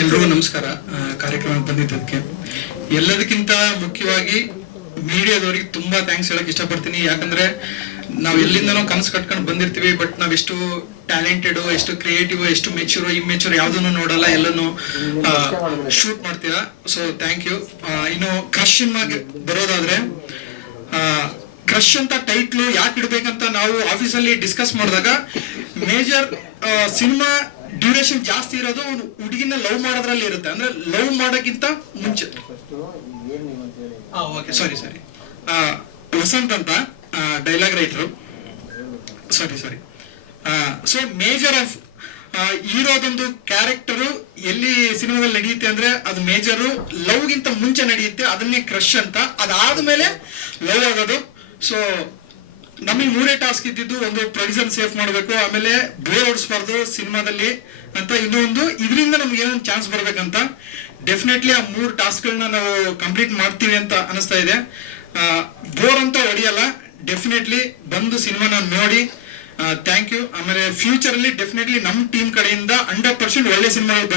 ಎಲ್ರಿಗೂ ನಮಸ್ಕಾರ. ಕಾರ್ಯಕ್ರಮ ಬಂದಿದ್ದಕ್ಕೆ. ಎಲ್ಲದಕ್ಕಿಂತ ಮುಖ್ಯವಾಗಿ ಮೀಡಿಯಾದವರಿಗೆ ತುಂಬಾ ಥ್ಯಾಂಕ್ಸ್ ಹೇಳಕ್ ಇಷ್ಟಪಡ್ತೀನಿ. ಯಾಕಂದ್ರೆ ನಾವು ಎಲ್ಲಿಂದನೋ ಕನಸು ಕಟ್ಕೊಂಡು ಬಂದಿರ್ತೀವಿ ಬಟ್ ನಾವ್ ಎಷ್ಟು ಟ್ಯಾಲೆಂಟೆಡ್ ಎಷ್ಟು ಕ್ರಿಯೇಟಿವ್ ಎಷ್ಟು ಮೆಚೂರ್ ಇಮ್ಮೆಚೂರ್ ಯಾವ್ದನ್ನು ನೋಡಲ್ಲ, ಎಲ್ಲನೂ ಶೂಟ್ ಮಾಡ್ತೀರಾ. ಸೊ ಥ್ಯಾಂಕ್ ಯು ಇನ್ನು ಕ್ರಶ್ ಆಗಿ ಬರೋದಾದ್ರೆ ಕ್ರಶ್ ಅಂತ ಟೈಟ್ಲು ಯಾಕೆ ಇಡ್ಬೇಕಂತ ನಾವು ಆಫೀಸಲ್ಲಿ ಡಿಸ್ಕಸ್ ಮಾಡಿದಾಗ ಮೇಜರ್ ಸಿನಿಮಾ ಡ್ಯೂರೇಷನ್ ಜಾಸ್ತಿ ಇರೋದು ಅವನು ಹುಡುಗಿನ ಲವ್ ಮಾಡೋದ್ರಲ್ಲಿ ಇರುತ್ತೆ. ಅಂದ್ರೆ ಲವ್ ಮಾಡೋಕ್ಕಿಂತ ಮುಂಚೆ. ಓಕೆ ಸಾರಿ ಸಾರಿ ವಸಂತ್ ಅಂತ dialogue writer sorry sorry so major of ಹೀರೋದೊಂದು character ಎಲ್ಲಿ ಸಿನಿಮಾದಲ್ಲಿ ನಡೆಯುತ್ತೆ ಅಂದ್ರೆ ಅದು ಮೇಜರು ಲವ್ಗಿಂತ ಮುಂಚೆ ನಡೆಯುತ್ತೆ ಅದನ್ನೇ ಕ್ರಶ್ ಅಂತ. ಅದಾದ್ಮೇಲೆ ಲವ್ ಆಗೋದು. ಸೊ ನಮಗೆ ಮೂರೇ ಟಾಸ್ಕ್ ಇದ್ದಿದ್ದು ಒಂದು ಪ್ರೊಡಿಸನ್ ಸೇಫ್ ಮಾಡಬೇಕು, ಆಮೇಲೆ ಬೋರ್ ಓಡಿಸ್ಬಾರ್ದು ಸಿನಿಮಾದಲ್ಲಿ ಅಂತ ಇನ್ನೊಂದು. ಇದರಿಂದ ನಮ್ಗೆ ಏನೊಂದು ಚಾನ್ಸ್ ಬರ್ಬೇಕಂತ ಡೆಫಿನೆಟ್ಲಿ ಆ ಮೂರು ಟಾಸ್ಕ್ಗಳನ್ನ ನಾವು ಕಂಪ್ಲೀಟ್ ಮಾಡ್ತೀವಿ ಅಂತ ಅನಿಸ್ತಾ ಇದೆ. ಬೋರ್ ಅಂತ ಹೊಡಿಯಲ್ಲ ಡೆಫಿನೆಟ್ಲಿ ಬಂದು ಸಿನಿಮಾನ ನೋಡಿ ಥ್ಯಾಂಕ್ ಯು ಆಮೇಲೆ ಫ್ಯೂಚರ್ ಅಲ್ಲಿ ಡೆಫಿನೆಟ್ಲಿ ನಮ್ಮ ಟೀಮ್ ಕಡೆಯಿಂದ ಹಂಡ್ರೆಡ್ ಪರ್ಸೆಂಟ್ ಒಳ್ಳೆ ಸಿನಿಮಾಗಳು